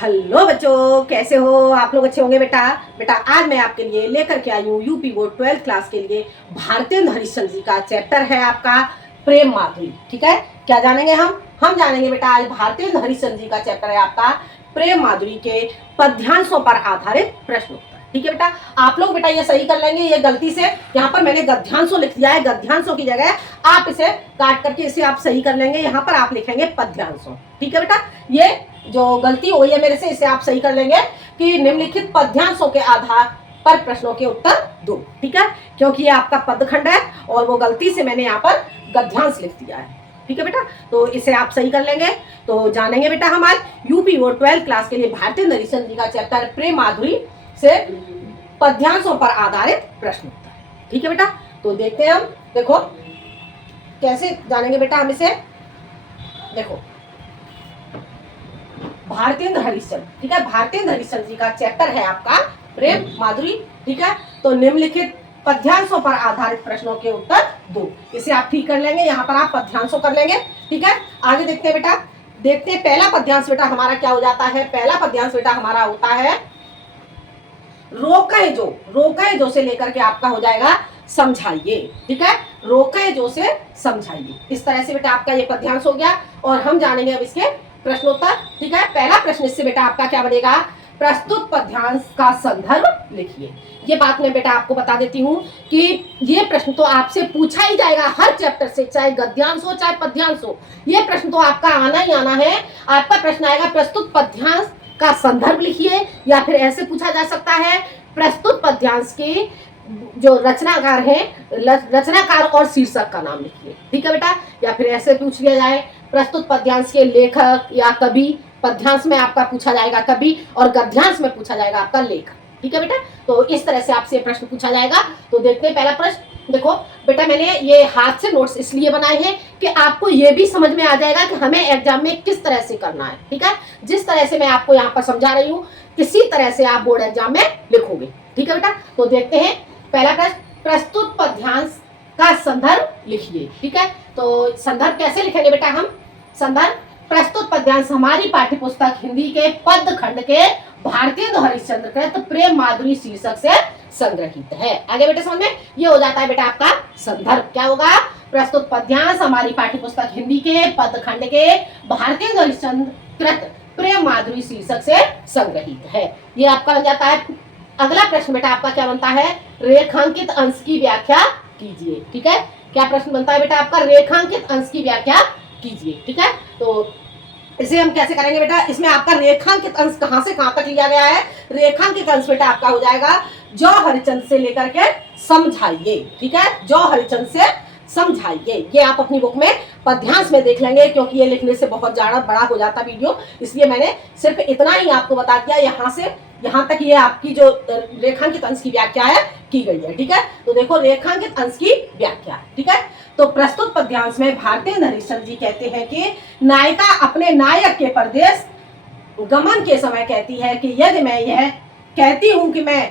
Hello बच्चों, कैसे हो आप लोग? अच्छे होंगे बेटा। बेटा आज मैं आपके लिए लेकर के आई हूँ यूपी बोर्ड 12th क्लास के लिए भारतेंदु हरिश्चंद्र जी का चैप्टर है आपका प्रेम माधुरी। ठीक है, क्या जानेंगे हम जानेंगे बेटा आज भारतेंदु हरिश्चंद्र जी का चैप्टर है आपका प्रेम माधुरी के पद्यांशों पर आधारित प्रश्न उत्तर। ठीक है बेटा, आप लोग बेटा ये सही कर लेंगे। ये गलती से यहाँ पर मैंने गद्यांशों लिख दिया है, गद्यांशों की जगह आप इसे काट करके इसे आप सही कर लेंगे। यहाँ पर आप लिखेंगे पद्यांशों। ठीक है बेटा, ये जो गलती हुई है मेरे से इसे आप सही कर लेंगे कि निम्नलिखित पद्यांशों के आधार पर प्रश्नों के उत्तर दो। ठीक है, क्योंकि ये आपका पदखंड है और वो गलती से मैंने यहाँ पर गद्यांश लिख दिया है। ठीक है बेटा, तो इसे आप सही कर लेंगे। तो जानेंगे बेटा हम आज यूपी बोर्ड 12th क्लास के लिए भारतेंदु हरिश्चंद्र जी का चैप्टर प्रेम माधुरी से पद्यांशों पर आधारित प्रश्न उत्तर। ठीक है बेटा, तो देखते हैं हम। देखो कैसे जानेंगे बेटा हम इसे। देखो भारतेंदु हरिश्चंद्र, ठीक है, भारतेंदु हरिश्चंद्र जी का चैप्टर है आपका प्रेम माधुरी। ठीक है, तो निम्नलिखित पद्यांशों पर आधारित प्रश्नों के उत्तर दो। इसे आप ठीक कर लेंगे, यहाँ पर आप पद्यांशों कर लेंगे। ठीक है, आगे देखते हैं बेटा। देखते हैं पहला पद्यांश बेटा हमारा क्या हो जाता है। पहला पद्यांश बेटा हमारा होता है रोके जो से लेकर के आपका हो जाएगा समझाइए। ठीक है, रोके जो से समझाइए। इस तरह से बेटा आपका ये पद्यांश हो गया और हम जानेंगे अब इसके प्रश्नोत्तर। ठीक है, पहला प्रश्न इससे बेटा आपका क्या बनेगा, प्रस्तुत पद्यांश का संदर्भ लिखिए। ये बात मैं बेटा आपको बता देती हूँ कि ये प्रश्न तो आपसे पूछा ही जाएगा हर चैप्टर से, चाहे गद्यांश हो चाहे पद्यांश हो। ये प्रश्न तो आपका आना ही आना है। आपका प्रश्न आएगा प्रस्तुत पद्यांश का संदर्भ लिखिए, या फिर ऐसे पूछा जा सकता है प्रस्तुत पद्यांश के जो रचनाकार है, रचनाकार और शीर्षक का नाम लिखिए। ठीक है बेटा, या फिर ऐसे पूछ लिया जाए प्रस्तुत पद्यांश के लेखक या कवि। पद्यांश में आपका पूछा जाएगा कवि और गद्यांश में पूछा जाएगा आपका लेखक। ठीक है बेटा, तो इस तरह से आपसे प्रश्न पूछा जाएगा। तो देखते हैं पहला प्रश्न। देखो बेटा मैंने ये हाथ से नोट्स इसलिए बनाए हैं कि आपको ये भी समझ में आ जाएगा कि हमें एग्जाम में किस तरह से करना है। ठीक है, जिस तरह से मैं आपको यहाँ पर समझा रही हूँ किसी तरह से आप बोर्ड एग्जाम में लिखोगे। ठीक है बेटा, तो देखते हैं पहला प्रश्न, प्रस्तुत पद्यांश का संदर्भ लिखिए। ठीक है, तो संदर्भ कैसे लिखेंगे बेटा हम। संदर्भ प्रस्तुत पद्यांश हमारी पाठ्य पुस्तक हिंदी के पद खंड के भारतेंदु हरिश्चंद्र कृत प्रेम माधुरी शीर्षक से संग्रहित है। आगे बेटा समझ में ये हो जाता है बेटा आपका संदर्भ। क्या होगा, प्रस्तुत पद्यांश हमारी पाठ्य पुस्तक हिंदी के पद खंड के भारतेंदु हरिश्चंद्र कृत प्रेम माधुरी शीर्षक से संग्रहित है। ये आपका बन जाता है। अगला प्रश्न बेटा आपका क्या बनता है, रेखांकित अंश की व्याख्या कीजिए। ठीक है, क्या प्रश्न बनता है बेटा आपका, रेखांकित अंश की व्याख्या कीजिए। ठीक है, तो इसे हम कैसे करेंगे बेटा, इसमें आपका रेखांकित अंश कहां से कहां तक लिया गया है। रेखांकित अंश बेटा आपका हो जाएगा जो हरिचंद से लेकर के समझाइए। ठीक है, जो हरिचंद से समझाइए। ये आप अपनी बुक में पद्यांश में देख लेंगे, क्योंकि ये लिखने से बहुत ज्यादा बड़ा हो जाता वीडियो, इसलिए मैंने सिर्फ इतना ही आपको बता दिया। यहाँ से यहाँ तक ये आपकी जो रेखांकित अंश की व्याख्या है की गई है। ठीक है, तो देखो रेखांकित अंश की व्याख्या। ठीक है, तो प्रस्तुत पद्यांश में भारतेंदु हरिश्चंद्र जी कहते हैं कि नायिका अपने नायक के परदेश गमन के समय कहती है कि यदि मैं यह कहती हूँ कि मैं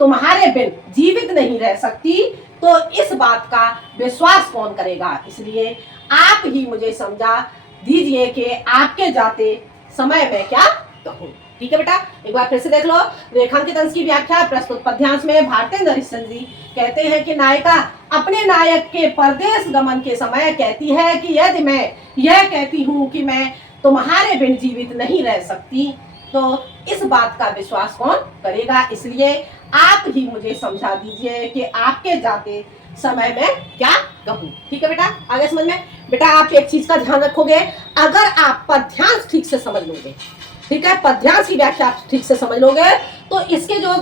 तुम्हारे बिन जीवित नहीं रह सकती तो इस बात का विश्वास कौन करेगा। इसलिए आप ही मुझे समझा दीजिए कि आपके जाते समय मैं क्या कहूँ। ठीक है बेटा, एक बार फिर से देख लो। रेखांकित अंश की व्याख्या प्रस्तुत पद्यांश में भारतेंदु हरिश्चंद्र जी कहते हैं कि नायिका अपने नायक के परदेश गमन के समय कहती है कि यदि मैं यह कहती हूँ कि मैं तुम्हारे बिन जीवित नहीं रह सकती तो इस बात का विश्वास कौन करेगा। इसलिए आप ही मुझे समझा दीजिए कि आपके जाते समय में क्या कहूँ। ठीक है बेटा, आगे समझ में। बेटा आप एक चीज का ध्यान रखोगे, अगर आप पद्यांश ठीक से समझ लोगे, ठीक है, पद्यांश की व्याख्या आप ठीक से समझ लोगे तो इसके जो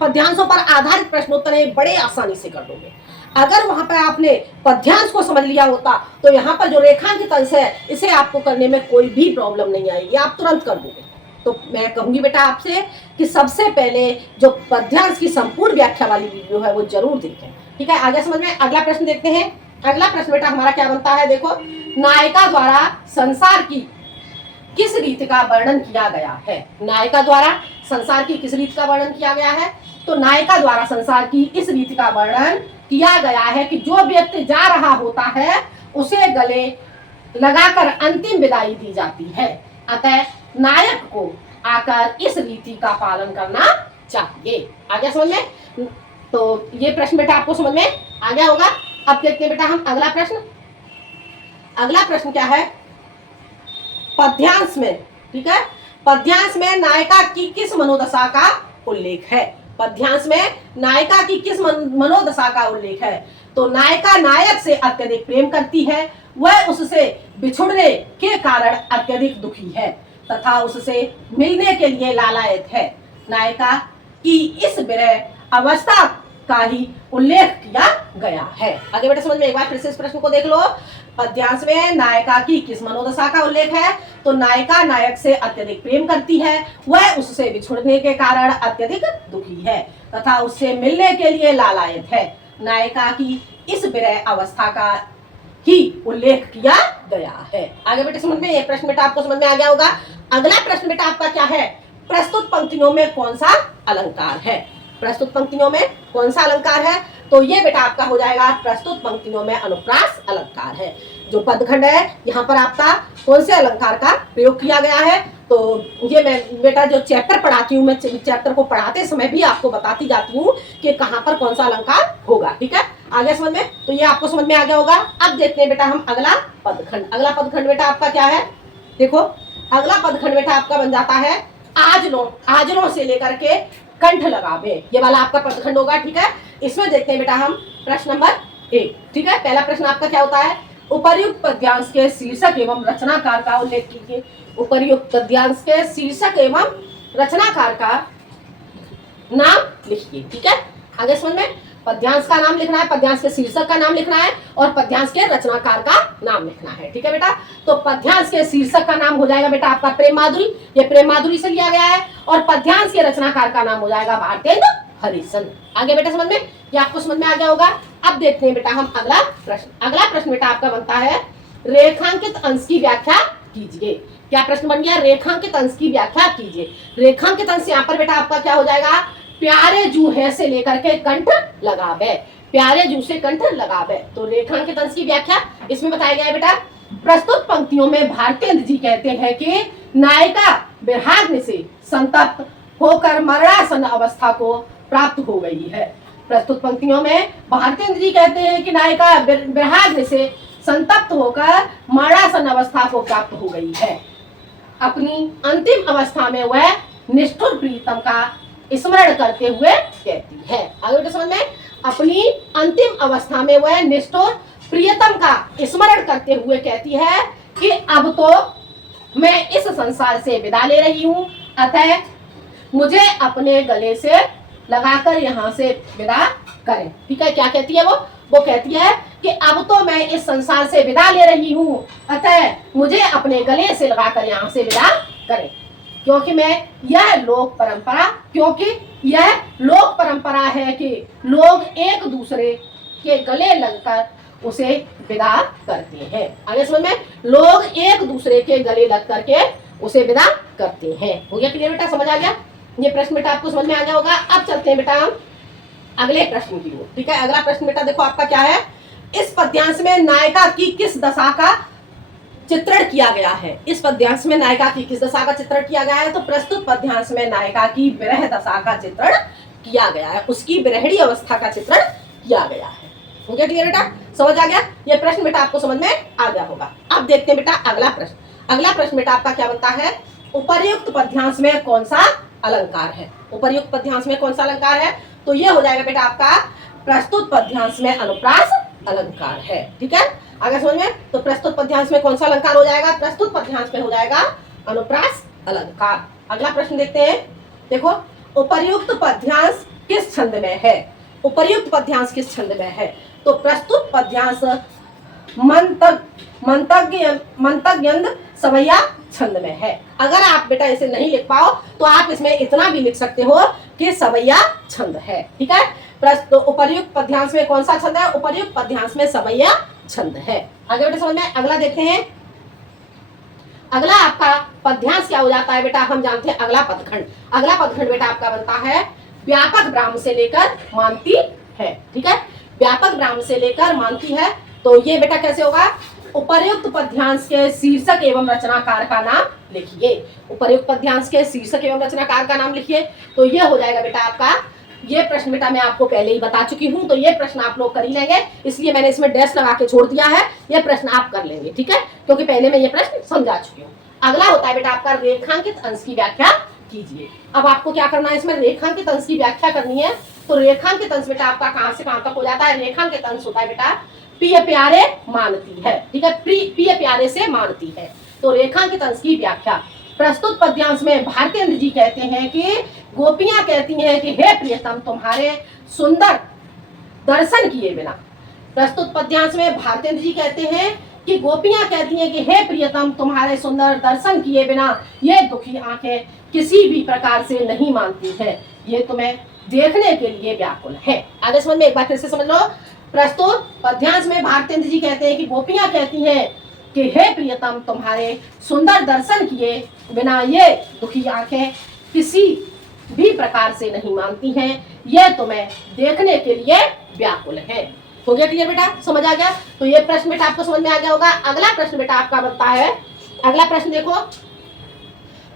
पद्यांशों पर आधारित प्रश्नोत्तर है बड़े आसानी से कर लोगे। अगर वहां पर आपने पद्यांश को समझ लिया होता तो यहाँ पर जो रेखांकित अंश है इसे आपको करने में कोई भी प्रॉब्लम नहीं आएगी, आप तुरंत कर दोगे। तो मैं कहूंगी बेटा आपसे कि सबसे पहले जो पद्यांश की संपूर्ण व्याख्या वाली वीडियो है वो जरूर देखें। ठीक है, आगे समझ में। अगला प्रश्न देखते हैं। अगला प्रश्न बेटा हमारा क्या बनता है, देखो नायिका द्वारा संसार की किस रीति का वर्णन किया गया है। नायिका द्वारा संसार की किस रीति का वर्णन किया गया है, तो नायिका द्वारा संसार की इस रीति का वर्णन किया गया है कि जो व्यक्ति जा रहा होता है उसे गले लगाकर अंतिम विदाई दी जाती है। अतः नायक को आकर इस रीति का पालन करना चाहिए। आ गया समझ में? तो ये प्रश्न बेटा आपको समझ में आ गया होगा। अब देखते हैं बेटा हम अगला प्रश्न। अगला प्रश्न क्या है? पद्यांश में, ठीक है, पद्यांश में नायिका की किस मनोदशा का उल्लेख है? पद्यांश में नायिका की किस मनोदशा का उल्लेख है? तो नायिका नायक से अत्यधिक प्रेम करती है, वह उससे बिछुड़ने के कारण अत्यधिक दुखी है तथा उससे मिलने के लिए लालायत है। नायिका की इस विरह अवस्था का ही उल्लेख किया गया है। आगे बेटा समझ में, एक बार फिर से इस प्रश्न को देख लो। पद्यांश में नायिका की किस मनोदशा का उल्लेख है? तो नायिका नायक से अत्यधिक प्रेम करती है, वह उससे बिछुड़ने के कारण अत्यधिक दुखी है तथा उससे मिलने के लिए लालायत है। नायिका की इस विरह अवस्था का ही उल्लेख किया गया है। आगे बेटे समझ में, ये प्रश्न बेटा आपको समझ में आ गया होगा। अगला प्रश्न बेटा आपका क्या है? प्रस्तुत पंक्तियों में कौन सा अलंकार है? प्रस्तुत पंक्तियों में कौन सा अलंकार है? तो ये बेटा आपका हो जाएगा प्रस्तुत पंक्तियों में अनुप्रास अलंकार है। जो पदखंड है यहाँ पर आपका कौन से अलंकार का प्रयोग किया गया है? तो ये मैं बेटा जो चैप्टर पढ़ाती हूँ, मैं चैप्टर को पढ़ाते समय भी आपको बताती जाती हूँ कि कहाँ पर कौन सा अलंकार होगा। ठीक है, आ गया समझ में? तो ये आपको समझ में आ गया होगा। अब देखते हैं बेटा हम अगला पदखंड। अगला पदखंड बेटा आपका क्या है? देखो, अगला पदखंड बेटा आपका बन जाता है आजलों से लेकर के कंठ लगावे, ये वाला आपका पदखंड होगा। ठीक है, इसमें देखते हैं बेटा हम प्रश्न नंबर 1। ठीक है, पहला प्रश्न आपका क्या होता है? उपर्युक्त पद्यांश के शीर्षक एवं रचनाकार का उल्लेख कीजिए। उपर्युक्त पद्यांश के शीर्षक एवं रचनाकार का नाम लिखिए। ठीक है, आगे समझ में? पद्यांश का नाम लिखना है, पद्यांश के शीर्षक का नाम लिखना है और पद्यांश के रचनाकार का नाम लिखना है। ठीक है बेटा, तो पद्यांश के शीर्षक का नाम हो जाएगा बेटा आपका प्रेम माधुरी, ये प्रेम माधुरी से लिया गया है। और पद्यांश के रचनाकार का नाम हो जाएगा भारतेंदु हरिश्चंद्र। आगे बेटा समझ में, ये आपको समझ में आ गया होगा। अब देखते हैं बेटा हम अगला प्रश्न। अगला प्रश्न बेटा आपका बनता है रेखांकित अंश की व्याख्या कीजिए। क्या प्रश्न बन गया? रेखांकित अंश की व्याख्या कीजिए। रेखांकित अंश यहाँ पर बेटा आपका क्या हो जाएगा? प्यारे जू है से लेकर के कंठ लगावे, प्यारे जू से कंठ लगावे। तो रेखांकित अंश की व्याख्या इसमें बताया गया है बेटा। प्रस्तुत पंक्तियों में भारतेंद्र जी कहते हैं कि नायिका विरहाग्नि से संतप्त होकर मरणासन अवस्था को प्राप्त हो गई है। प्रस्तुत पंक्तियों में भारतेंद्र जी कहते हैं कि नायिका विरहाग्नि से संतप्त होकर मरणासन अवस्था को प्राप्त हो गई है। अपनी अंतिम अवस्था में वह निष्ठुर प्रीतम का स्मरण करते हुए कहती है। आगे बेटा समझ में, अपनी अंतिम अवस्था में वह निष्ठुर प्रियतम का स्मरण करते हुए कहती है कि अब तो मैं इस संसार से विदा ले रही हूँ, अतः मुझे अपने गले से लगाकर यहाँ से विदा करें। ठीक है, क्या कहती है वो कहती है कि अब तो मैं इस संसार से विदा ले रही हूँ, अतः मुझे अपने गले से लगाकर यहाँ से विदा करें। क्योंकि यह लोक परंपरा है कि लोग एक दूसरे के गले लगकर उसे विदा करते हैं। आगे समझ में, लोग एक दूसरे के गले लग करके उसे विदा करते हैं। हो गया क्लियर बेटा? समझ आ गया? ये प्रश्न बेटा आपको समझ में आ गया होगा। अब चलते हैं बेटा हम अगले प्रश्न की ओर। ठीक है, अगला प्रश्न बेटा देखो आपका क्या है? इस पद्यांश में नायिका की किस दशा का चित्रण किया गया है? इस पद्यांश में नायिका की किस दशा का चित्रण किया गया है? तो प्रस्तुत पद्यांश में नायिका की विरह दशा का चित्रण किया गया है, उसकी विरहणी अवस्था का चित्रण किया गया है। हो गया क्लियर बेटा? समझ आ गया? ये प्रश्न बेटा आपको समझ में आ गया होगा। अब देखते हैं बेटा अगला प्रश्न। अगला प्रश्न बेटा आपका क्या बनता है? उपर्युक्त पद्यांश में कौन सा अलंकार है? उपर्युक्त पद्यांश में कौन सा अलंकार है? तो ये हो जाएगा बेटा आपका प्रस्तुत पद्यांश में अनुप्रास अलंकार है। ठीक है, आगे समझ में? तो प्रस्तुत पद्यांश में कौन सा अलंकार हो जाएगा? प्रस्तुत पद्यांश में हो जाएगा अनुप्रास अलंकार। अगला प्रश्न देखते हैं। देखो, उपर्युक्त पद्यांश किस छंद में है? उपर्युक्त पद्यांश किस छंद में है? तो प्रस्तुत पद्यांश मंतव्यंद सवैया छंद में है। अगर आप बेटा इसे नहीं लिख पाओ तो आप इसमें इतना भी लिख सकते हो कि सवैया छंद है। ठीक है, उपर्युक्त पद्यांश में कौन सा छंद है? उपर्युक्त पद्यांश में सवैया छंद है। आगे बेटा समझ में, अगला देखते हैं। अगला आपका पद्यांश क्या हो जाता है बेटा? हम जानते हैं अगला पदखंड। अगला पदखंड बेटा आपका बनता है व्यापक ब्राह्म से लेकर मानती है। ठीक है, व्यापक ब्राह्म से लेकर मानती है। तो ये बेटा कैसे होगा? उपर्युक्त पद्यांश के शीर्षक एवं रचनाकार का नाम लिखिए। उपर्युक्त पद्यांश के शीर्षक एवं रचनाकार का नाम लिखिए। तो ये हो जाएगा बेटा आपका, ये प्रश्न बेटा मैं आपको पहले ही बता चुकी हूं, तो ये प्रश्न आप लोग कर ही लेंगे, इसलिए मैंने इसमें डैश लगा के छोड़ दिया है। ये प्रश्न आप कर लेंगे, ठीक है, क्योंकि पहले मैं ये प्रश्न समझा चुकी हूँ। अगला होता है बेटा आपका रेखांकित अंश की व्याख्या कीजिए। अब आपको क्या करना है, इसमें रेखांकित अंश की व्याख्या करनी है। तो रेखांकित अंश बेटा आपका कहां से कहां तक हो जाता है? रेखांकित अंश होता है बेटा प्रिय प्यारे मानती है, ठीक है, प्रिय प्यारे से मानती है। तो रेखांकित अंश की व्याख्या, प्रस्तुत पद्यांश में भारतेंद्र जी कहते हैं कि गोपियां कहती हैं कि हे प्रियतम तुम्हारे सुंदर दर्शन किए बिना। प्रस्तुत पद्यांश में भारतेंद्र जी कहते हैं कि गोपियां कहती हैं कि हे प्रियतम तुम्हारे सुंदर दर्शन किए बिना ये दुखी आंखें किसी भी प्रकार से नहीं मानती है, ये तुम्हें देखने के लिए व्याकुल है। आगे समझ में, एक बार फिर से समझ लो। प्रस्तुत पद्यांश में भारतेंद्र जी कहते हैं कि गोपियां कहती हैं कि हे प्रियतम तुम्हारे सुंदर दर्शन किए बिना ये दुखी आंखें किसी भी प्रकार से नहीं मानती हैं, ये तुम्हें देखने के लिए व्याकुल है। हो गया क्लियर बेटा? समझ आ गया? तो ये प्रश्न बेटा आपको समझ में आ गया होगा। अगला प्रश्न बेटा आपका बनता है, अगला प्रश्न देखो,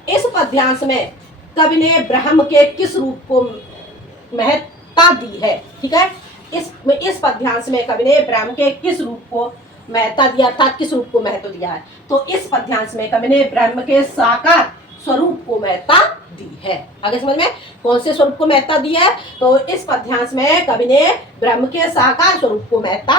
इस पद्यांश में कवि ने ब्रह्म के किस रूप को महत्ता दी है? ठीक है, इस पद्यांश में कवि ने ब्रह्म के किस रूप को महत्ता दिया, अर्थात किस रूप को महत्व दिया है? तो इस पद्यांश में कवि ने ब्रह्म के साकार स्वरूप को महत्ता दी है। आगे समझ में, कौन से स्वरूप को महत्ता दी है? तो इस पद्यांश में कवि ने ब्रह्म के साकार स्वरूप को महत्ता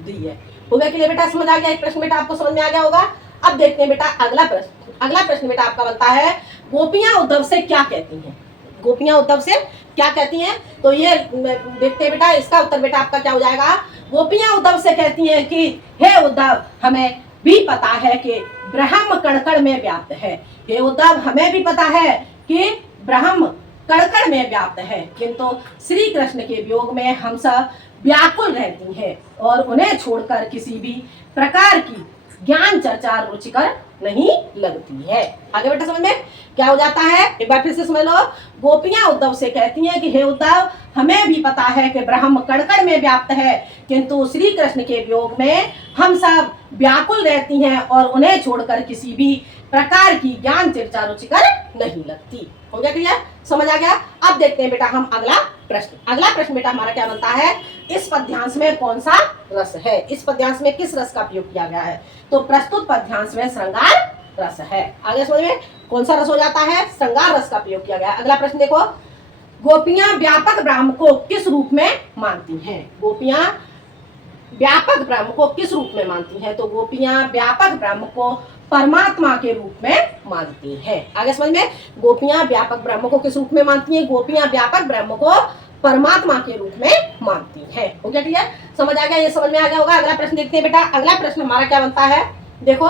दी है। हो गया क्लियर बेटा? समझ आ गया? एक प्रश्न बेटा आपको समझ में आ गया होगा। अब देखते हैं बेटा अगला प्रश्न। अगला प्रश्न बेटा आपका बनता है, गोपियां उद्धव से क्या कहती हैं? गोपियां उद्धव से क्या कहती हैं? तो ये देखते हैं बेटा, इसका उत्तर बेटा आपका क्या हो जाएगा? गोपियां उद्धव से कहती हैं कि हे उद्धव हमें भी पता है कि ब्रह्म कण में व्याप्त है। हे उद्धव हमें भी पता है कि ब्रह्म कण में व्याप्त है, किंतु श्री कृष्ण के वियोग में हम सब व्याकुल रहती हैं और उन्हें छोड़कर किसी भी प्रकार की ज्ञान चर्चा रुचिकर नहीं लगती है। आगे बेटा समझ में क्या हो जाता है? एक बार फिर से समझ लो। गोपियां उद्धव से कहती हैं कि हे उद्धव हमें भी पता है कि ब्रह्म कण में व्याप्त है, किंतु श्री कृष्ण के वियोग में हम सब व्याकुल रहती हैं और उन्हें छोड़कर किसी भी प्रकार की ज्ञान चर्चा रुचिकर नहीं लगती। हो गया क्लियर? समझ आ गया? अब देखते हैं बेटा हम अगला प्रश्न। अगला प्रश्न बेटा हमारा क्या बनता है, इस पद्यांश में कौन सा रस है? इस पद्यांश में किस रस का प्रयोग किया गया है? तो प्रस्तुत पद्यांश में श्रृंगार रस है। आगे समझ में, कौन सा रस हो जाता है? श्रृंगार रस का प्रयोग किया गया है। अगला प्रश्न देखो, गोपियां व्यापक ब्रह्म को किस रूप में मानती हैं? गोपियां व्यापक ब्रह्म को किस रूप में मानती हैं? तो गोपियां व्यापक ब्रह्म को परमात्मा के रूप में मानती हैं। आगे समझ में, गोपियां व्यापक ब्रह्म को किस रूप में मानती हैं? गोपियां व्यापक ब्रह्म को परमात्मा के रूप में मानती हैं। हो गया क्लियर? समझ आ गया? ये समझ में आ गया होगा। अगला प्रश्न देखते हैं बेटा। अगला प्रश्न हमारा क्या बनता है, देखो,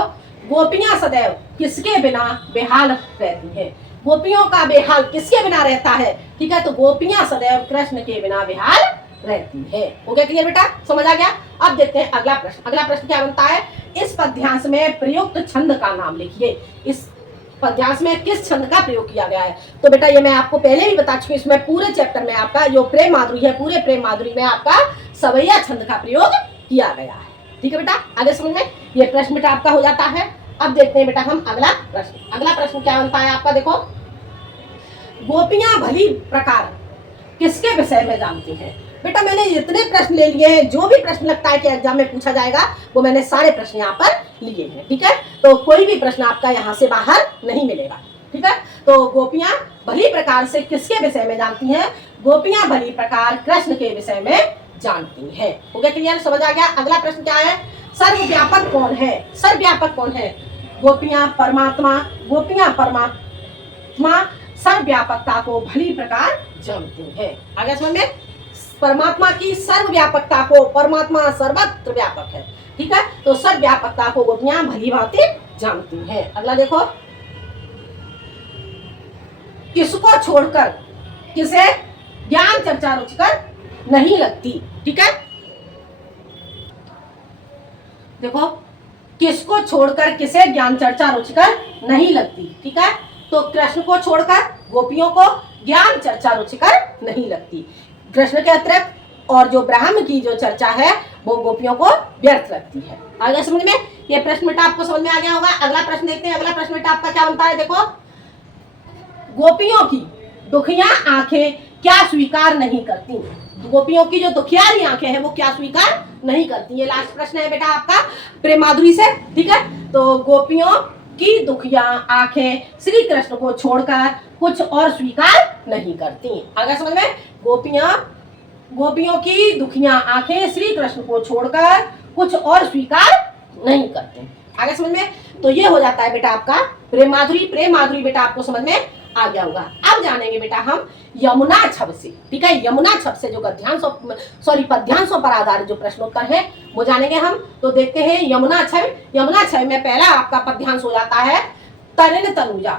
गोपियां सदैव किसके बिना बेहाल रहती हैं? गोपियों का बेहाल किसके बिना रहता है? ठीक है, तो गोपियां सदैव कृष्ण के बिना बेहाल रहती है। हो गया क्लियर बेटा? समझ आ गया? अब देखते हैं अगला प्रश्न। अगला प्रश्न क्या बनता है, इस पद्यांश में प्रयुक्त छंद का नाम लिखिए। इस पद्यांश में किस छंद का प्रयोग किया गया है? तो बेटा ये मैं आपको पहले भी बता चुकी हूँ, इसमें पूरे चैप्टर में आपका जो प्रेम माधुरी है, पूरे प्रेम माधुरी में आपका सवैया छंद का प्रयोग किया गया है। ठीक है बेटा? आगे समझ में, ये प्रश्न बेटा आपका हो जाता है। अब देखते हैं बेटा हम अगला प्रश्न। अगला प्रश्न क्या बनता है आपका, देखो, गोपियां भली प्रकार किसके विषय में जानती हैं? बेटा मैंने जितने प्रश्न ले लिए हैं, जो भी प्रश्न लगता है कि एग्जाम में पूछा जाएगा, वो मैंने सारे प्रश्न यहाँ पर लिए हैं। ठीक है, तो कोई भी प्रश्न आपका यहाँ से बाहर नहीं मिलेगा। ठीक है, तो गोपियां भली प्रकार से किसके विषय में जानती हैं? गोपियां भली प्रकार कृष्ण के विषय में जानती हैं। हो गया क्लियर? समझ आ गया? अगला प्रश्न क्या है, सर्वव्यापक कौन है? सर्वव्यापक कौन है? गोपियां परमात्मा। गोपियां परमात्मा सर्वव्यापकता को भली प्रकार जानती हैं। आगे समझ में, परमात्मा की सर्वव्यापकता को, परमात्मा सर्वत्र व्यापक है। ठीक है, तो सर्वव्यापकता को गोपियां भली भांति जानती हैं। अगला देखो, किसको छोड़कर किसे ज्ञान चर्चा रुचिकर नहीं लगती? ठीक है, देखो, किसको छोड़कर किसे ज्ञान चर्चा रुचिकर नहीं लगती? ठीक है, तो कृष्ण को छोड़कर गोपियों को ज्ञान चर्चा रुचिकर नहीं लगती। कृष्ण के अतिरिक्त और जो ब्रह्म की जो चर्चा है वो गोपियों को व्यर्थ रखती है। आ गया समझ में? ये प्रश्न बेटा आपको समझ में आ गया होगा। अगला प्रश्न देखते हैं। अगला प्रश्न बेटा आपका क्या बनता है, देखो, गोपियों की दुखिया आंखें क्या स्वीकार नहीं करती? गोपियों की जो दुखियारी आंखें हैं वो क्या स्वीकार नहीं करती? ये लास्ट प्रश्न है बेटा आपका प्रेम माधुरी से, ठीक है। तो गोपियों की दुखिया आंखें श्री कृष्ण को छोड़कर कुछ और स्वीकार नहीं करती। आगे समझ में? गोपियों की दुखिया आंखें श्री कृष्ण को छोड़कर कुछ और स्वीकार नहीं करते। आगे समझ में? तो ये हो जाता है बेटा आपका प्रेम माधुरी। प्रेम माधुरी बेटा आपको समझ में आ गया होगा। अब जानेंगे बेटा हम यमुना छब से, ठीक है। यमुना छब से जो पद्यांशों पर आधारित जो प्रश्नोत्तर है वो जानेंगे हम। तो देखते हैं यमुना छब। यमुना छब में पहला आपका पद्यांश हो जाता है तरिण तनुजा,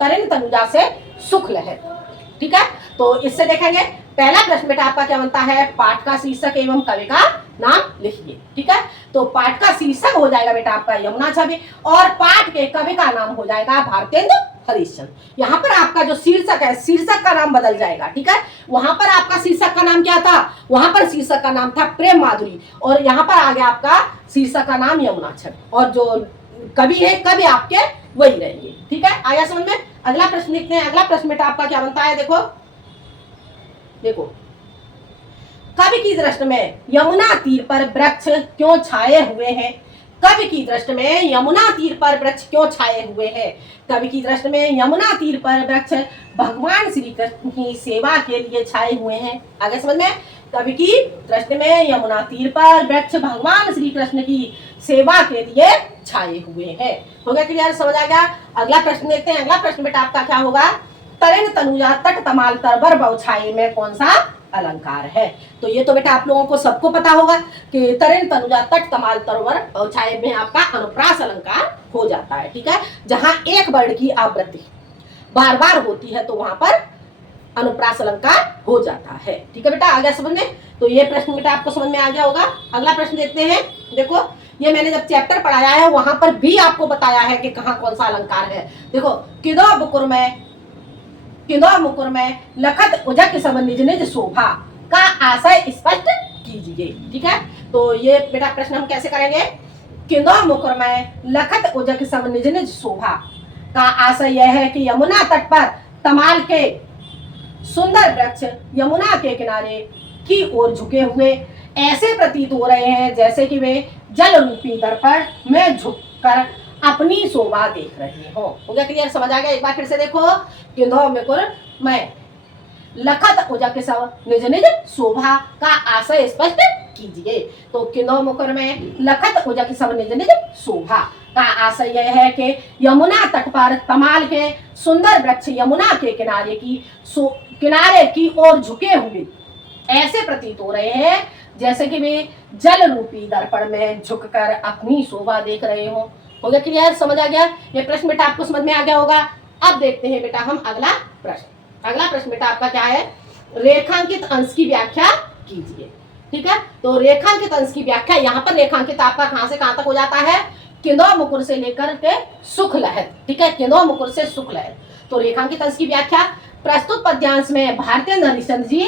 तरिण तनुजा से सुख लहर, ठीक है। तो इससे देखेंगे पहला प्रश्न बेटा आपका क्या बनता है, पाठ का शीर्षक एवं कवि का नाम लिखिए, ठीक है। तो पाठ का शीर्षक हो जाएगा बेटा आपका यमुना छवि और पाठ के कवि का नाम हो जाएगा भारतेंदु हरिश्चंद्र। यहाँ पर आपका जो शीर्षक है, शीर्षक का नाम बदल जाएगा, ठीक है। वहां पर आपका शीर्षक का नाम क्या था, वहां पर शीर्षक का नाम था प्रेम माधुरी और यहाँ पर आ गया आपका शीर्षक का नाम यमुना छवि और जो कवि है कवि आपके वही रहेंगे, ठीक है। आया समझ में? अगला प्रश्न देखते हैं। अगला प्रश्न बेटा आपका क्या बनता है, देखो, कवि की दृष्टि में यमुना तीर पर वृक्ष क्यों छाए हुए हैं? कवि की दृष्टि में यमुना तीर पर वृक्ष क्यों छाए हुए हैं? कवि की दृष्टि में यमुना तीर पर वृक्ष भगवान श्री कृष्ण की सेवा के लिए छाए हुए हैं। आगे समझ में? कवि की दृष्टि में यमुना तीर पर वृक्ष भगवान श्री कृष्ण की सेवा के लिए छाए हुए हैं। हो गया क्लियर? समझ आ गया? अगला प्रश्न देखते हैं। अगला प्रश्न बेटा आपका क्या होगा, तरिण तनुजा तट तमाल तरबर बौछाई में कौन सा अलंकार है? तो ये तो बेटा आप लोगों को सबको पता होगा कि तरिण तनुजा तट तमाल तरबर बौछाई में आपका अनुप्रास अलंकार हो जाता है, ठीक है। जहां एक वर्ण की आवृत्ति बार बार होती है तो वहां पर अनुप्रास अलंकार हो जाता है, ठीक है बेटा। आ गया समझ में? तो ये प्रश्न बेटा आपको समझ में आ गया होगा। अगला प्रश्न देखते हैं। देखो, ये मैंने जब चैप्टर पढ़ाया है वहां पर भी आपको बताया है कि कहाँ कौन सा अलंकार है। देखो, किदो मुकुर में लखत उजक सब निज निज शोभा का आशय स्पष्ट कीजिए, ठीक है। तो ये बेटा प्रश्न हम कैसे करेंगे, किदो मुकुर में लखत उजक सब निज निज शोभा का आशय यह है कि यमुना तट पर तमाल के सुंदर वृक्ष यमुना के किनारे की ओर झुके हुए ऐसे प्रतीत हो रहे हैं जैसे कि वे जल रूपी दर्पण में झुककर अपनी शोभा देख रहे हो। हो गया क्लियर? समझ आ गया? एक बार फिर से देखो, किंधो मुकुर में लखत उजक सब निज निज शोभा का आशय स्पष्ट कीजिए। तो किंधो मुकुर में लखत उजक सब निज निज शोभा का आशय यह है कि यमुना तट पर तमाल के सुंदर वृक्ष यमुना के किनारे की ओर झुके हुए ऐसे प्रतीत हो रहे हैं जैसे कि वे जल रूपी दर्पण में झुककर अपनी शोभा देख रहे हो। हो गया क्लियर? समझ आ गया? ये प्रश्न बेटा आपको समझ में आ गया होगा। अब देखते हैं बेटा हम अगला प्रश्न। अगला प्रश्न बेटा आपका क्या है, रेखांकित अंश की व्याख्या कीजिए, ठीक है। तो रेखांकित अंश की व्याख्या, यहाँ पर रेखांकित आपका कहां से कहां तक हो जाता है, किंदो मुकुर से लेकर के सुख लहर, ठीक है। किंदो मुकुर से सुख लहर। तो रेखांकित अंश की व्याख्या, प्रस्तुत पद्यांश में भारतेंदु हरिश्चंद्र जी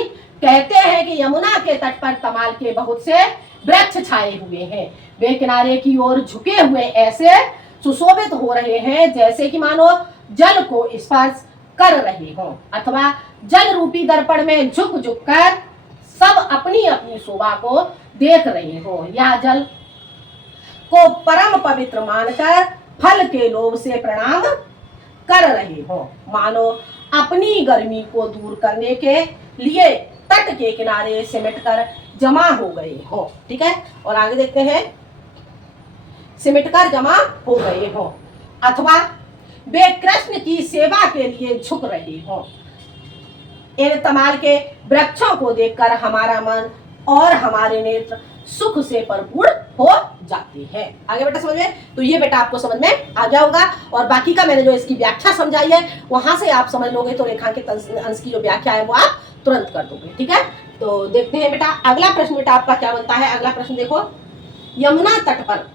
कहते हैं कि यमुना के तट पर तमाल के बहुत से वृक्ष छाए हुए हैं, वे किनारे की ओर झुके हुए ऐसे सुशोभित हो रहे हैं जैसे कि मानो जल को स्पर्श कर रहे हो अथवा जल रूपी दर्पण में झुक झुक कर सब अपनी अपनी शोभा को देख रहे हो या जल को परम पवित्र मानकर फल के लोभ से प्रणाम कर रहे हो, मानो अपनी गर्मी को दूर करने के लिए तट के किनारे सिमटकर जमा हो गए हो, ठीक है। और आगे देखते हैं, सिमटकर जमा हो गए हो अथवा वे कृष्ण की सेवा के लिए झुक रहे हो। इन तमाल के वृक्षों को देखकर हमारा मन और हमारे नेत्र सुख से परिपूर्ण हो जाते हैं। आगे बेटा समझ में? तो ये बेटा आपको समझ में आ गया होगा और बाकी का मैंने जो इसकी व्याख्या समझाई है वहां से आप समझ लोगे तो रेखांकित अंश की जो व्याख्या है वो आप तुरंत कर दोगे, ठीक है। तो देखते हैं बेटा अगला प्रश्न बेटा आपका क्या बनता है। अगला प्रश्न देखो, यमुना तट पर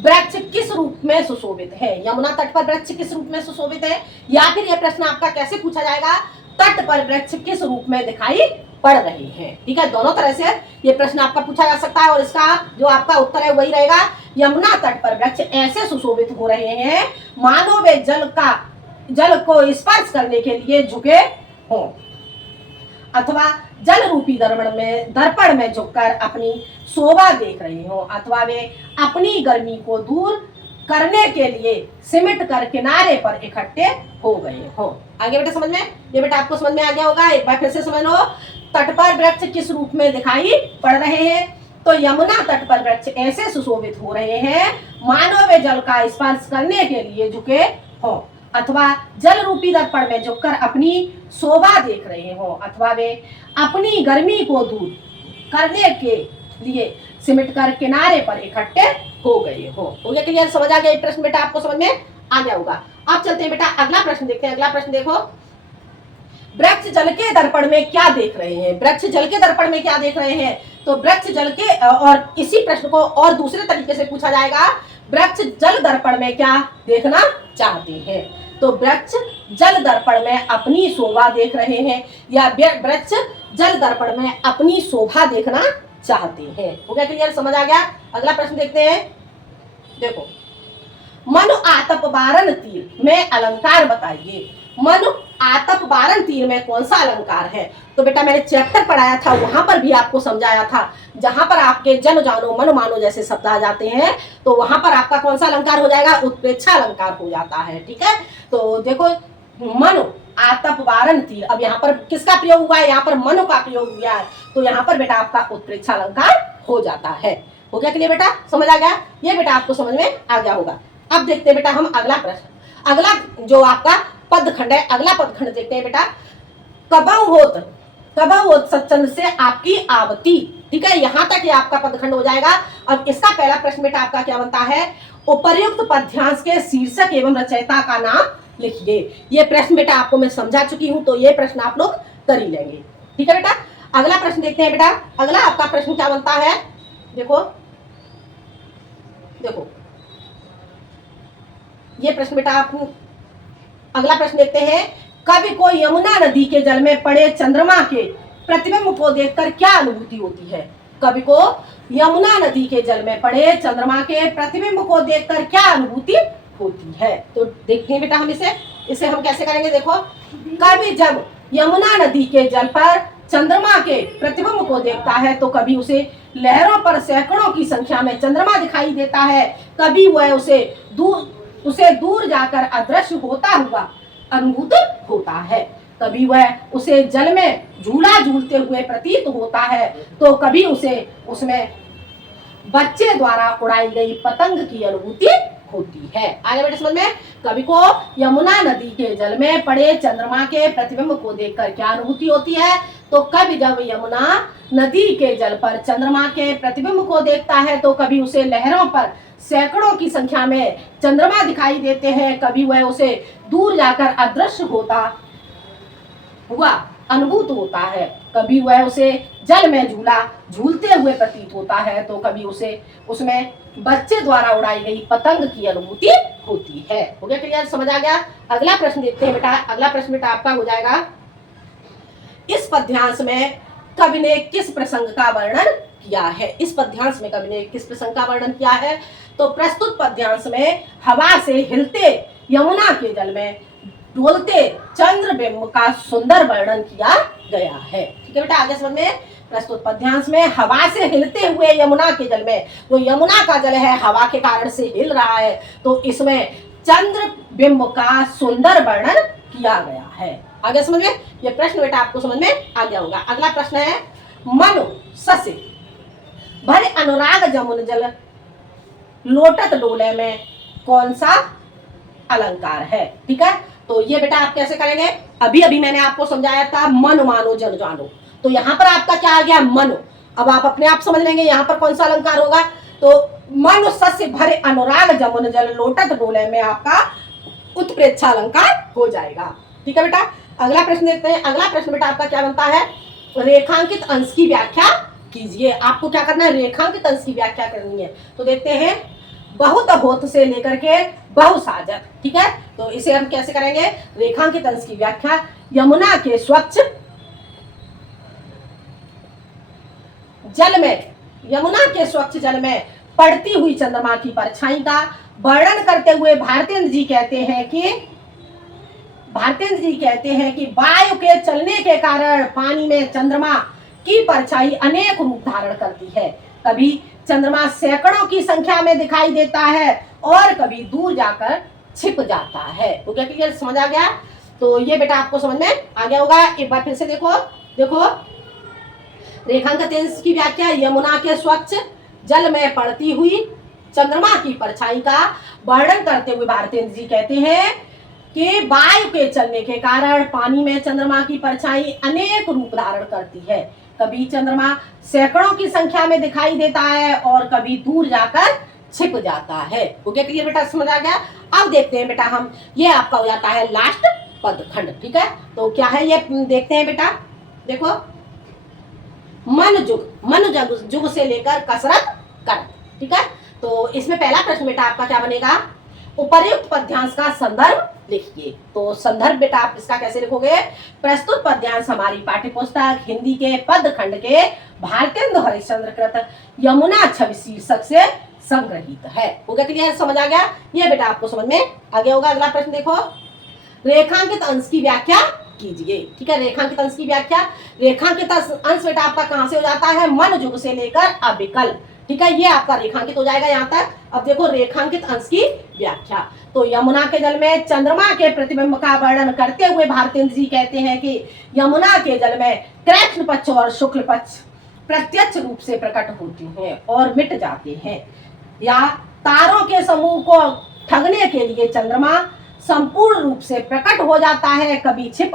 वृक्ष किस रूप में सुशोभित है? यमुना तट पर वृक्ष किस रूप में सुशोभित है, या फिर यह प्रश्न आपका कैसे पूछा जाएगा, तट पर वृक्ष किस रूप में दिखाई पड़ रहे हैं। ठीक है, दोनों तरह से ये प्रश्न आपका पूछा जा सकता है और इसका जो आपका उत्तर है वही रहेगा, यमुना तट पर वृक्ष ऐसे सुशोभित हो रहे हैं मानो वे जल को स्पर्श करने के लिए झुके हों, अथवा जल रूपी दर्पण में झुककर अपनी शोभा देख रहे हो, अथवा वे अपनी गर्मी को दूर करने के लिए सिमट कर किनारे पर इकट्ठे हो गए हो। आगे बेटा समझ में, ये बेटा आपको समझ में आ गया होगा। एक बार फिर से समझ लो, तट पर वृक्ष किस रूप में दिखाई पड़ रहे हैं, तो यमुना तट पर वृक्ष ऐसे सुशोभित हो रहे हैं मानो वे जल का स्पर्श करने के लिए झुके हो, अथवा जल रूपी दर्पण में झुककर अपनी शोभा देख रहे हो, अथवा वे अपनी गर्मी को दूर करने के लिए सिमट कर किनारे पर इकट्ठे हो गए हो गया क्लियर, समझ आ गया? प्रश्न बेटा आपको समझ में आ गया होगा। अब चलते हैं बेटा अगला प्रश्न देखते हैं। अगला प्रश्न देखो, वृक्ष जल के दर्पण में क्या देख रहे हैं? वृक्ष जल के दर्पण में क्या देख रहे हैं? तो वृक्ष जल के, और इसी प्रश्न को और दूसरे तरीके से पूछा जाएगा, वृक्ष जल दर्पण में क्या देखना चाहते हैं? तो वृक्ष जल दर्पण में अपनी शोभा देख रहे हैं, या वृक्ष जल दर्पण में अपनी शोभा देखना चाहते हैं। हो गया क्लियर, समझ आ गया? अगला प्रश्न देखते हैं। देखो, मनु आतप बारन तीर में अलंकार बताइए। मनु आतप बारन तीर में कौन सा अलंकार है? तो बेटा मैंने चैप्टर पढ़ाया था, वहां पर भी आपको समझाया था, जहां पर आपके जन जानो मन मानो जैसे शब्द आ जाते हैं तो वहां पर आपका कौन सा अलंकार हो जाएगा? उत्प्रेक्षा अलंकार हो जाता है। ठीक है, तो देखो, मनु आतप बारन तीर, अब यहाँ पर किसका प्रयोग हुआ है? यहाँ पर मनु का प्रयोग हुआ है, तो यहाँ पर बेटा आपका उत्प्रेक्षा अलंकार हो जाता है। हो गया क्लियर बेटा, समझ आ गया? ये बेटा आपको समझ में आ गया होगा। अब देखते हैं बेटा हम अगला प्रश्न। अगला जो आपका पदखंड है, अगला पदखंड देखते हैं बेटा, कबहु होत सच्चंद से आपकी आवती। ठीक है, यहाँ तक ये आपका पदखंड हो जाएगा। अब इसका पहला प्रश्न बेटा आपका क्या बनता है? उपर्युक्त पद्यांश के शीर्षक एवं रचयिता का नाम लिखिए। ये प्रश्न बेटा आपको मैं समझा चुकी हूं, तो ये प्रश्न आप लोग कर ही लेंगे। ठीक है बेटा, अगला प्रश्न देखते हैं बेटा। अगला आपका प्रश्न क्या बनता है? देखो देखो, ये प्रश्न बेटा आप अगला प्रश्न देखते हैं। कवि को यमुना नदी के जल में पड़े चंद्रमा के प्रतिबिंब को देखकर क्या अनुभूति होती है? कवि को यमुना नदी के जल में पड़े चंद्रमा के प्रतिबिंब को देखकर क्या अनुभूति होती है? तो देखते हैं बेटा हम इसे हम कैसे करेंगे। देखो, कवि जब यमुना नदी के जल पर चंद्रमा के प्रतिबिंब को देखता है तो कभी उसे लहरों पर सैकड़ों की संख्या में चंद्रमा दिखाई देता है, कभी वह उसे दूर जाकर अदृश्य होता हुआ अनुभूत होता है, कभी वह उसे जल में झूला झूलते हुए प्रतीत होता है, तो कभी उसे उसमें बच्चे द्वारा उड़ाई गई पतंग की अनुभूति होती है। आगे बेटे समझ में, कवि को यमुना नदी के जल में पड़े चंद्रमा के प्रतिबिंब को देखकर क्या अनुभूति होती है? तो कवि जब यमुना नदी के जल पर चंद्रमा के प्रतिबिंब को देखता है तो कभी उसे लहरों पर सैकड़ों की संख्या में चंद्रमा दिखाई देते हैं, कभी वह उसे दूर जाकर अदृश्य होता हुआ अनुभूत होता है, कभी वह उसे जल में झूलते हुए प्रतीत होता है, तो कभी उसे उसमें बच्चे द्वारा उड़ाई गई पतंग की अनुभूति होती है। हो गया क्लियर, समझ आ गया? अगला प्रश्न देखते हैं बेटा। अगला प्रश्न बेटा आपका हो जाएगा, इस पद्यांश में कवि ने किस प्रसंग का वर्णन किया है? इस पद्यांश में कवि ने किस प्रसंग का वर्णन किया है? तो प्रस्तुत पद्यांश में हवा से हिलते यमुना के जल में डोलते चंद्रबिंब का सुंदर वर्णन किया गया है। ठीक है बेटा, आगे समझ में, प्रस्तुत पद्यांश में हवा से हिलते हुए यमुना के जल में, जो यमुना का जल है हवा के कारण से हिल रहा है, तो इसमें चंद्रबिंब का सुंदर वर्णन किया गया है। आगे समझ में, ये प्रश्न बेटा आपको समझ में आ गया होगा। अगला प्रश्न है, मनु ससे भरे अनुराग जमुन जल लोटत डोले में कौन सा अलंकार है? ठीक है, तो ये बेटा आप कैसे करेंगे? अभी अभी मैंने आपको समझाया था मन मानो जन जानो, तो यहाँ पर आपका क्या आ गया? मनु। अब आप अपने आप समझ लेंगे यहाँ पर कौन सा अलंकार होगा। तो मनु सस्य भरे अनुराग जमुन जल लोटत डोले में आपका उत्प्रेक्षा अलंकार हो जाएगा। ठीक है बेटा, अगला प्रश्न देखते हैं। अगला प्रश्न बेटा आपका क्या बनता है? रेखांकित अंश की व्याख्या कीजिए। आपको क्या करना है? रेखांकित अंश की व्याख्या करनी है। तो देखते हैं, बहुत होत से लेकर के बहुसाजक। ठीक है, तो इसे हम कैसे करेंगे? रेखांकित अंश की व्याख्या, यमुना के स्वच्छ जल में, यमुना के स्वच्छ जल में पड़ती हुई चंद्रमा की परछाई का वर्णन करते हुए भारतेंद्र जी कहते हैं कि वायु के चलने के कारण पानी में चंद्रमा की परछाई अनेक रूप धारण करती है। कभी चंद्रमा सैकड़ों की संख्या में दिखाई देता है और कभी दूर जाकर छिप जाता है। तो क्या क्लियर समझ आ गया? तो ये बेटा आपको समझ में आ गया होगा। एक बार फिर से देखो रेखांकित अंश की व्याख्या, यमुना के स्वच्छ जल में पड़ती हुई चंद्रमा की परछाई का वर्णन करते हुए भारतेंद्र जी कहते हैं कि वायु के चलने के कारण पानी में चंद्रमा की परछाई अनेक रूप धारण करती है। कभी चंद्रमा सैकड़ों की संख्या में दिखाई देता है और कभी दूर जाकर छिप जाता है। ओके क्लियर बेटा, समझ आ गया? अब देखते हैं बेटा हम, ये आपका हो जाता है लास्ट पदखंड। ठीक है, तो क्या है ये देखते हैं बेटा। देखो, मन जुग से लेकर कसरत कर। ठीक है, तो इसमें पहला प्रश्न बेटा आपका क्या बनेगा, उपर्युक्त पद्यांश का संदर्भ लिखिए। तो संदर्भ बेटा आप इसका कैसे लिखोगे, प्रस्तुत पद्यांश हमारी पाठ्य पुस्तक हिंदी के पद खंड के भारतेंदु हरिश्चंद्र कृत यमुना छवि शीर्षक से संग्रहित है। हो गया क्लियर, समझ आ गया? ये बेटा आपको समझ में आ गया होगा। अगला प्रश्न देखो, रेखांकित अंश की व्याख्या कीजिए। ठीक है, रेखांकित अंश की व्याख्या, रेखांकित अंश बेटा आपका कहां से हो जाता है, मन जुग से लेकर अविकल। ठीक है, ये आपका रेखांकित हो जाएगा यहाँ तक। अब देखो रेखांकित अंश की व्याख्या, तो यमुना के जल में चंद्रमा के प्रतिबिंब का वर्णन करते हुए भारतेंद्र जी कहते हैं कि यमुना के जल में कृष्ण पक्ष और शुक्ल पक्ष प्रत्यक्ष रूप से प्रकट होते हैं और मिट जाते हैं, या तारों के समूह को ठगने के लिए चंद्रमा संपूर्ण रूप से प्रकट हो जाता है, कभी छिप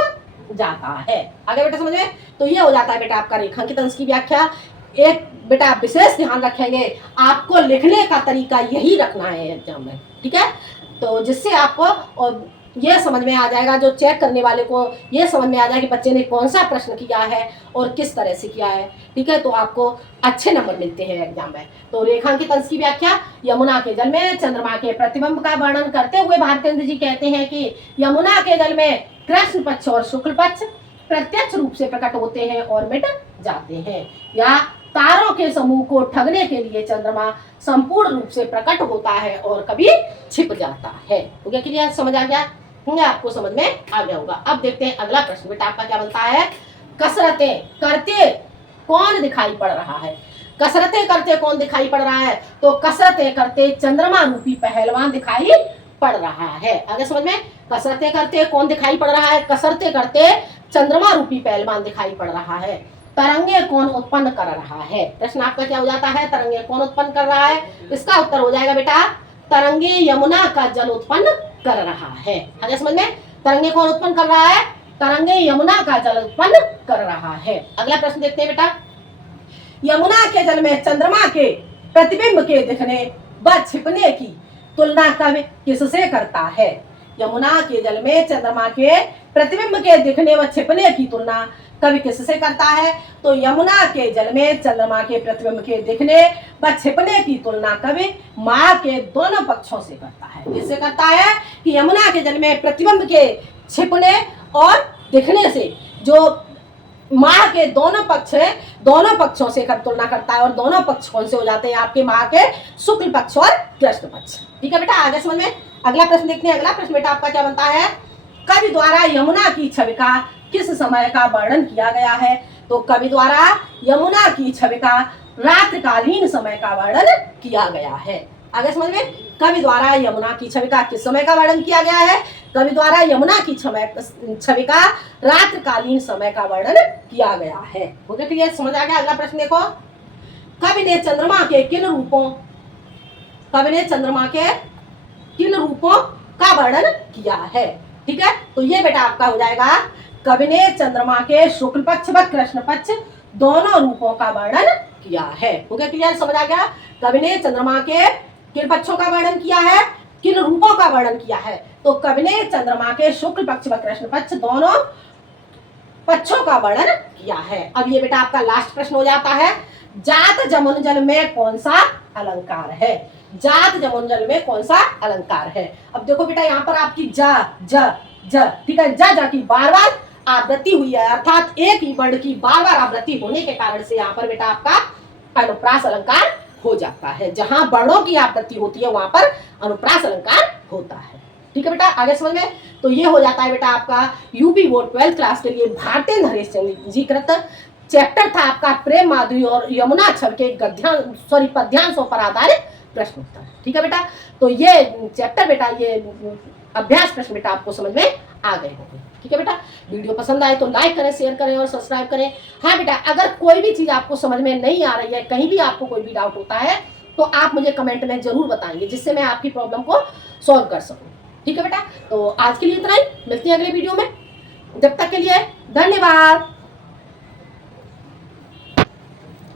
जाता है। आगे बेटा समझ में? तो ये हो जाता है बेटा आपका रेखांकित अंश की व्याख्या। एक बेटा आप विशेष ध्यान रखेंगे, आपको लिखने का तरीका यही रखना है एग्जाम में। ठीक है, तो जिससे आपको और ये समझ में आ जाएगा, जो चेक करने वाले को ये समझ में आ जाए कि बच्चे ने कौन सा प्रश्न किया है और किस तरह से किया है। ठीक है, तो आपको अच्छे नंबर मिलते हैं एग्जाम में। तो रेखांकित अंश की व्याख्या, यमुना के जल में चंद्रमा के प्रतिबिंब का वर्णन करते हुए भारतेंद्र जी कहते हैं कि यमुना के जल में कृष्ण पक्ष और शुक्ल पक्ष प्रत्यक्ष रूप से प्रकट होते हैं और मिट जाते हैं, या तारों के समूह को ठगने के लिए चंद्रमा संपूर्ण रूप से प्रकट होता है और कभी छिप जाता है। हो गया क्लियर, समझ आ गया होंगे, आपको समझ में आ गया होगा। अब देखते हैं अगला प्रश्न बेटा आपका क्या बनता है, कसरतें करते कौन दिखाई पड़ रहा है। कसरतें करते कौन दिखाई पड़ रहा है, तो कसरतें करते चंद्रमा रूपी पहलवान दिखाई पड़ रहा है। आगे समझ में, कसरतें करते कौन दिखाई पड़ रहा है, कसरतें करते चंद्रमा रूपी पहलवान दिखाई पड़ रहा है। तरंगे कौन उत्पन्न कर रहा है, प्रश्न आपका क्या हो जाता है, तरंगे कौन उत्पन्न कर रहा है। इसका उत्तर हो जाएगा बेटा, तरंगे यमुना का जल उत्पन्न कर रहा है। आगे समझ में, तरंगे कौन उत्पन्न कर रहा है, तरंगे यमुना का जल उत्पन्न कर रहा है। अगला प्रश्न देखते हैं बेटा, यमुना के जल में चंद्रमा के प्रतिबिंब के दिखने व छिपने की तुलना कवि किससे करता है। यमुना के जल में चंद्रमा के प्रतिबिंब के दिखने व छिपने की तुलना कवि किससे करता है, तो यमुना के जल में चंद्रमा के प्रतिबिंब के दिखने व छिपने की तुलना कवि माँ के दोनों पक्षों से करता है। किससे करता है कि यमुना के जल में प्रतिबिंब के छिपने और दिखने से जो माँ के दोनों पक्ष है, दोनों पक्षों से तुलना करता है। और दोनों पक्ष कौन से हो जाते हैं आपके, माँ के शुक्ल पक्ष और कृष्ण पक्ष। ठीक है बेटा, आगे समझ में। अगला प्रश्न देखते हैं। अगला प्रश्न बेटा आपका क्या बनता है, कवि द्वारा यमुना की छवि का किस समय का वर्णन किया गया है। तो कवि द्वारा यमुना की छवि का रात्रिकालीन समय का वर्णन किया गया है। आगे समझ में, कवि द्वारा यमुना की छवि का किस समय का वर्णन किया गया है, कवि द्वारा यमुना की छवि का रात्रिकालीन समय का वर्णन किया गया है। हो गया क्लियर, समझ आ गया। अगला प्रश्न देखो, कवि ने चंद्रमा के किन रूपों का वर्णन किया है। ठीक है, तो ये बेटा आपका हो जाएगा, कवि ने चंद्रमा के शुक्ल पक्ष व कृष्ण पक्ष दोनों रूपों का वर्णन किया है। हो गया क्लियर, समझ आ गया। कवि ने चंद्रमा के किन पक्षों का वर्णन किया है, किन रूपों का वर्णन किया है, तो कवि ने चंद्रमा के शुक्ल पक्ष व कृष्ण पक्ष दोनों पक्षों का वर्णन किया है। अब ये बेटा आपका लास्ट प्रश्न हो जाता है, जात जमुन जल में कौन सा अलंकार है। जात जमुन जल में कौन सा अलंकार है। अब देखो बेटा, यहाँ पर आपकी ज ठीक है, ज की बार बार आवृत्ति हुई है, अर्थात एक ही वर्ण की बार बार आवृत्ति होने के कारण से यहाँ पर बेटा आपका अनुप्रास अलंकार हो जाता है। जहां वर्णों की आपत्ति होती है वहां पर अनुप्रास अलंकार होता है। ठीक है बेटा, आगे समझ में। तो ये हो जाता है बेटा आपका यूपी बोर्ड 12th क्लास के लिए भारतीय नरेश चंद्र जी कृत चैप्टर था आपका प्रेम माधुरी और यमुना छल के पद्यांशों पर आधारित प्रश्न उत्तर। ठीक है बेटा, तो ये चैप्टर बेटा, ये अभ्यास प्रश्न बेटा आपको समझ में आ गए होंगे। ठीक है बेटा, वीडियो पसंद आए तो लाइक करें, शेयर करें और सब्सक्राइब करें। हाँ बेटा, अगर कोई भी चीज आपको समझ में नहीं आ रही है, कहीं भी आपको कोई भी डाउट होता है, तो आप मुझे कमेंट में जरूर बताएंगे, जिससे मैं आपकी प्रॉब्लम को सॉल्व कर सकूं। ठीक है बेटा, तो आज के लिए इतना ही, मिलते हैं अगले वीडियो में। जब तक के लिए धन्यवाद।